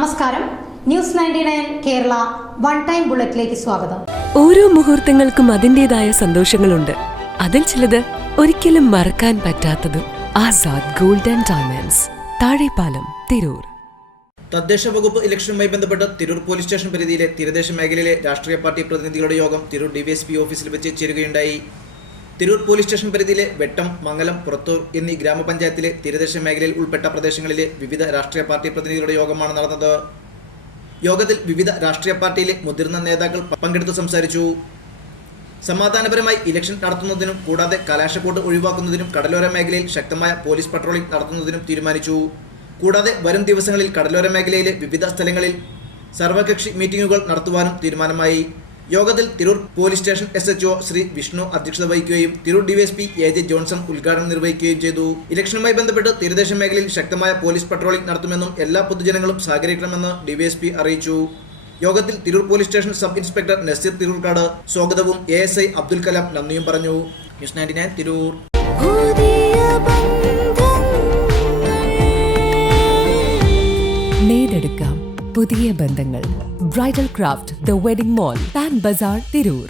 നമസ്കാരം. News ninety nine Kerala. One time ബുള്ളറ്റിലേക്ക് സ്വാഗതം. ഓരോ മുഹൂർത്തങ്ങൾക്കും അതിന്റെതായ സന്തോഷങ്ങളുണ്ട്. അതിൽ ചിലത് ഒരിക്കലും മറക്കാൻ പറ്റാത്തതും Azad golden and diamonds Thazhepalam Tirur. തദ്ദേശ വകുപ്പ് ഇലക്ഷനുമായി ബന്ധപ്പെട്ട് തിരൂർ പോലീസ് സ്റ്റേഷൻ പരിധിയിലെ തീരദേശ മേഖലയിലെ രാഷ്ട്രീയ പാർട്ടി പ്രതിനിധികളുടെ യോഗം തിരൂർ ഡിവൈഎസ്പി ഓഫീസിൽ വെച്ച് ചേരുകയുണ്ടായി. തിരൂർ പോലീസ് സ്റ്റേഷൻ പരിധിയിലെ വെട്ടം മംഗലം പുറത്തൂർ എന്നീ ഗ്രാമപഞ്ചായത്തിലെ തീരദേശ മേഖലയിൽ ഉൾപ്പെട്ട പ്രദേശങ്ങളിലെ വിവിധ രാഷ്ട്രീയ പാർട്ടി പ്രതിനിധികളുടെ യോഗമാണ് നടന്നത്. യോഗത്തിൽ വിവിധ രാഷ്ട്രീയ പാർട്ടിയിലെ മുതിർന്ന നേതാക്കൾ പങ്കെടുത്ത് സംസാരിച്ചു. സമാധാനപരമായി ഇലക്ഷൻ നടത്തുന്നതിനും കൂടാതെ കലാശക്കോട്ട് ഒഴിവാക്കുന്നതിനും കടലോര മേഖലയിൽ ശക്തമായ പോലീസ് പട്രോളിംഗ് നടത്തുന്നതിനും തീരുമാനിച്ചു. കൂടാതെ വരും ദിവസങ്ങളിൽ കടലോര മേഖലയിലെ വിവിധ സ്ഥലങ്ങളിൽ സർവകക്ഷി മീറ്റിംഗുകൾ നടത്തുവാനും തീരുമാനമായി. യോഗത്തിൽ Tirur police station S H O Shri Vishnu അധ്യക്ഷത വഹിക്കുകയും Tirur DYSP A J Johnson ഉദ്ഘാടനം നിർവഹിക്കുകയും ചെയ്തു. ഇലക്ഷനുമായി ബന്ധപ്പെട്ട് തീരദേശ മേഖലയിൽ ശക്തമായ പോലീസ് പട്രോളിംഗ് നടത്തുമെന്നും എല്ലാ പൊതുജനങ്ങളും സഹകരിക്കണമെന്ന് ഡിവൈഎസ്പി അറിയിച്ചു. യോഗത്തിൽ Tirur police station sub inspector Nazeer Tirurkkad സ്വാഗതവും A S I Abdul Kalam നന്ദിയും പറഞ്ഞു. News ninety nine Tirur. പുതിയ ബന്ധങ്ങൾ. bridal craft the wedding mall Pan Bazaar Tirur